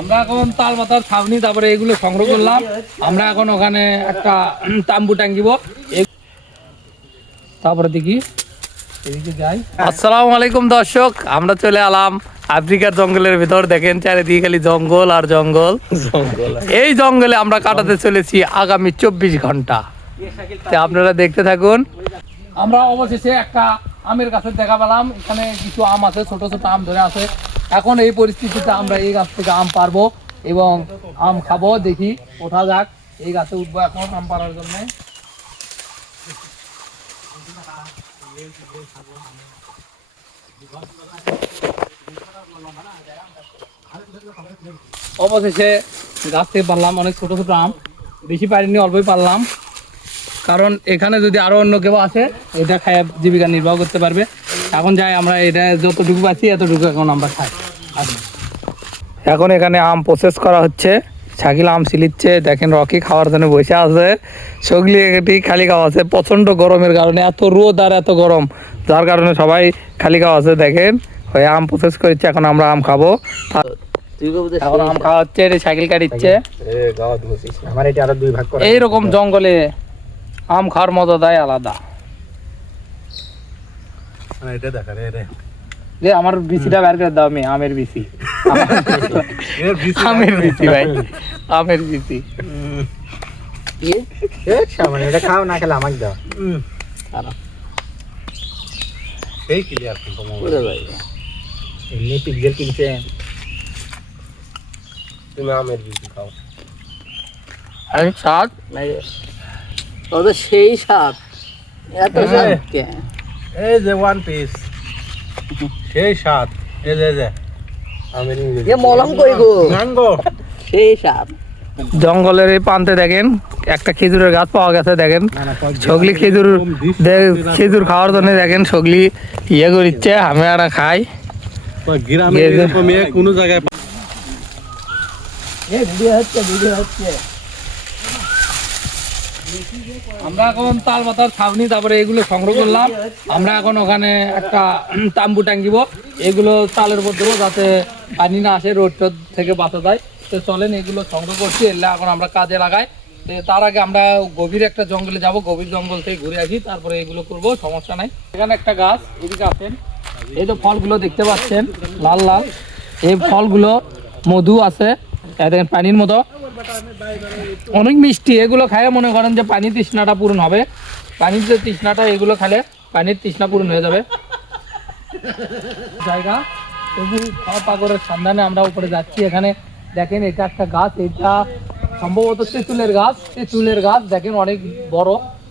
আমরা এখন তাল পাতার ছাউনি তারপরে এগুলো সংগ্রহ করলাম। আমরা এখন ওখানে একটা তাম্বু টাঙ্গিব তারপরে দেখি এদিকে আসসালামু আলাইকুম দর্শক আমরা চলে এলাম আফ্রিকার জঙ্গলের ভিতর। দেখেন চারিদিকে খালি জঙ্গল আর জঙ্গল। এই জঙ্গলে আমরা কাটাতে চলেছি আগামী চব্বিশ ঘণ্টা। তা আপনারা দেখতে থাকুন। আমরা অবশেষে একটা আমের গাছের দেখা পেলাম। এখানে কিছু আম আছে ছোট ছোট আম ধরে আছে। এখন এই পরিস্থিতিতে আমরা এই গাছ থেকে আম পারব এবং আম খাব, দেখি, ওঠা যাক। এই গাছে উঠবো এখন আম পাড়ার জন্য। অবশেষে গাছ থেকে পারলাম, অনেক ছোট ছোট আম। বেশি পারিনি, অল্পই পারলাম। কারণ এখানে যদি আরও অন্য কেউ আসে, এটা খায় জীবিকা নির্বাহ করতে পারবে। এখন যাই আমরা এটা যতটুকু পাচ্ছি এতটুকু এখন আমরা খাই। এখন এখানে আম প্রসেস করা হচ্ছে। শাকিল আম সিলিচ্ছে। দেখেন রকি খাওয়ার জন্য বসে আছে। সগলি এটি খালি খাওয়া আছে। প্রচণ্ড গরমের কারণে এত রোদ আর এত গরম। যার কারণে সবাই খালি খাওয়া আছে। দেখেন হয়ে আম প্রসেস করছে এখন আমরা আম খাব। এখন আম খাওয়া হচ্ছে এটি সাইকেল কাটিচ্ছে। আমার এটা আরও দুই ভাগ করা এইরকম জঙ্গলে আম খাওয়ার মজাটাই আলাদা। এটা দেখা রে রে যে আমার বিচিটা বের করে দাও আমি আমের বিচি আমের বিচি ভাই। আমের বিচি এ সামনে এটা খাও না খেলে আমাকে দাও। এই ক্লিয়ার কিন্তু এমনি পিকজেল কিনছে। তুমি আমের বিচি খাও। আরে স্বাদ? ওদের সেই স্বাদ। এত হ্যাঁ। স্বাদ কে? এই যে ওয়ান পিস সেই সাত এই যে যে। এ মলম কই গো? ম্যাঙ্গো। সেই স্বাদ। জঙ্গলের এই প্রান্তে দেখেন একটা খেজুরের গাছ পাওয়া গেছে দেখেন। সগলি খেজুর খেজুর খাওয়ার জন্য দেখেন সগলি ইয়ে করিচ্ছে আমি আর খাই। গ্রামে কোনো জায়গায় ভিডিও হচ্ছে ভিডিও হচ্ছে। আমরা এখন তাল মাথার ছাউনি, তারপরে এগুলো সংগ্রহ করলাম। আমরা এখন ওখানে একটা তাম্বু টাঙ্গিব এগুলো তালের উপর দেবো যাতে পানি না আসে, রোদ টোদ থেকে বাঁচা যায়। তো চলেন এগুলো সংগ্রহ করছি, এলে এখন আমরা কাজে লাগাই। তার আগে আমরা গভীর একটা জঙ্গলে যাব, গভীর জঙ্গল থেকে ঘুরে আসি, তারপরে এগুলো করব, সমস্যা নাই। এখানে একটা গাছ, এদিকে আছেন এই তো ফলগুলো দেখতে পাচ্ছেন, লাল লাল। এই ফলগুলো মধু আছে। দেখেন পানির মতো। অনেক মিষ্টি, এগুলো খায় মনে করেন যে পানি তৃষ্ণাটা পূরণ হবে। পানির যে তৃষ্ণাটা, এগুলো খেলে পানির তৃষ্ণা পূরণ হয়ে যাবে। জায়গা তবু পাগরের সন্ধানে আমরা উপরে যাচ্ছি। এখানে দেখেন এটা একটা গাছ, এটা সম্ভবত তেঁতুলের গাছ। তেঁতুলের গাছ দেখেন অনেক বড়।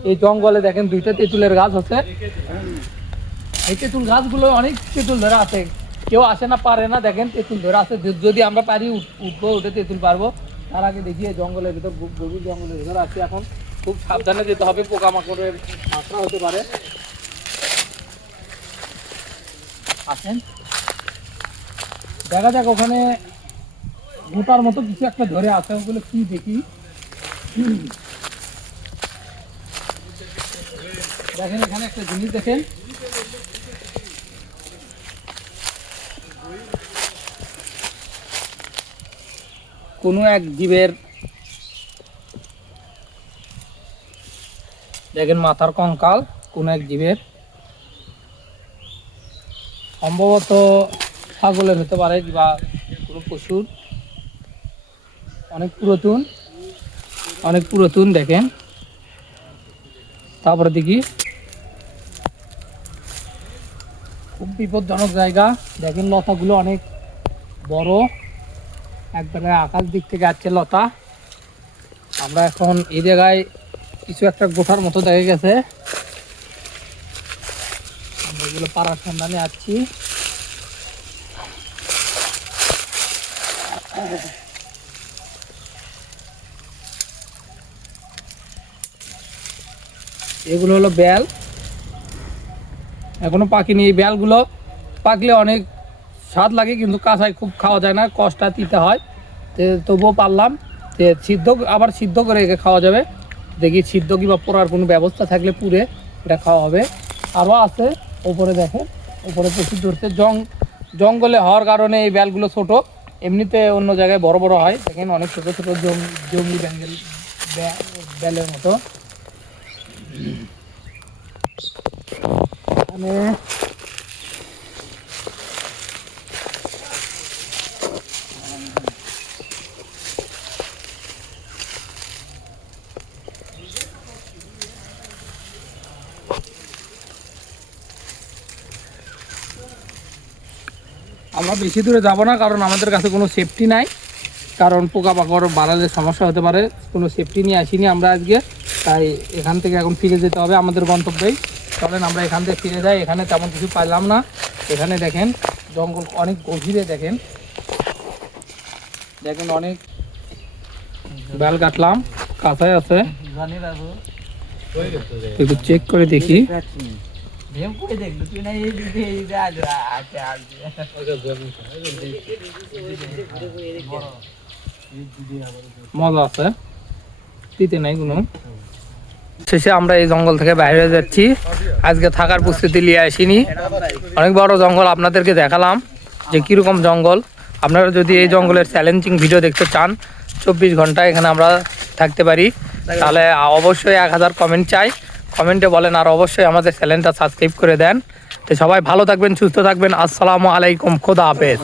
এই জঙ্গলে দেখেন দুইটা তেঁতুলের গাছ হচ্ছে। এই তেঁতুল গাছগুলো অনেক তেঁতুল ধরে আছে। কেউ আসে না, পারে না। দেখেন, তেঁতুল ধরে আছে। যদি- আমরা পারি, উঠ- উঠবো, উঠে তেঁতুল পারব। তার আগে দেখি এই জঙ্গলের ভিতর গভীর জঙ্গলের ভিতর আছি এখন। খুব সাবধানে যেতে হবে, পোকামাকড়ের মাত্রা হতে পারে। আসেন। দেখা যাক, ওখানে গোটার মতো কিছু একটা ধরে আছে। ওগুলো কি দেখি। দেখেন, এখানে একটা জিনিস দেখেন। কোনো এক জীবের দেখেন মাথার কঙ্কাল, কোনো এক জীবের। সম্ভবত ছাগলের হতে পারে বা কোনো পশুর। অনেক পুরাতন অনেক পুরাতন দেখেন। তারপরে দেখি, খুব বিপজ্জনক জায়গা। দেখেন লতাগুলো অনেক বড়। একবারে আকাশ দিক থেকে আসছে লতা। আমরা এখন এই জায়গায় কিছু একটা গোঠার মতো দেখা গেছে। আমরা এগুলো পাড়ার সন্ধানে আসছি এগুলো হলো বেল এখনও পাকিনি। এই বেলগুলো পাকলে অনেক স্বাদ লাগে, কিন্তু কাঁচায় খুব খাওয়া যায় না কষ্টা দিতে হয়। তবুও পারলাম। যে সিদ্ধ, আবার সিদ্ধ করে একে খাওয়া যাবে। দেখি সিদ্ধ কিংবা পোড়ার কোনো ব্যবস্থা থাকলে পুড়ে এটা খাওয়া হবে। আরও আছে, ওপরে দেখে ওপরে প্রচুর ধরছে। জং, জঙ্গলে হওয়ার কারণে এই ব্যালগুলো ছোট। এমনিতে অন্য জায়গায় বড় বড় হয়। দেখেন অনেক ছোটো ছোটো জম- জঙ্গলি ব্যাঙ্গেল ব্যালের মতো। মানে আমরা বেশি দূরে যাব না কারণ আমাদের কাছে কোনো সেফটি নাই। কারণ পোকামাকড় বাড়ালে সমস্যা হতে পারে কোনো সেফটি নিয়ে আসিনি আমরা আজকে। তাই এখান থেকে এখন ফিরে যেতে হবে আমাদের গন্তব্যেই। চলেন আমরা এখান থেকে ফিরে যাই এখানে তেমন কিছু পাইলাম না। এখানে দেখেন জঙ্গল অনেক গভীরে দেখেন। দেখেন অনেক বেল কাটলাম কাঁচাই আছে। একটু চেক করে দেখি। মজা আছে। দিতে নাই কোনো। শেষে আমরা এই জঙ্গল থেকে বাইরে যাচ্ছি। আজকে থাকার প্রস্তুতি নিয়ে আসিনি। অনেক বড় জঙ্গল আপনাদেরকে দেখালাম যে কীরকম জঙ্গল। আপনারা যদি এই জঙ্গলের চ্যালেঞ্জিং ভিডিও দেখতে চান, চব্বিশ ঘণ্টা এখানে আমরা থাকতে পারি। তাহলে অবশ্যই এক হাজার কমেন্ট চাই। কমেন্টে বলেন আর অবশ্যই আমাদের চ্যানেলটা সাবস্ক্রাইব করে দেন। তো সবাই ভালো থাকবেন, সুস্থ থাকবেন। আসসালামু আলাইকুম, খোদা হাফেজ।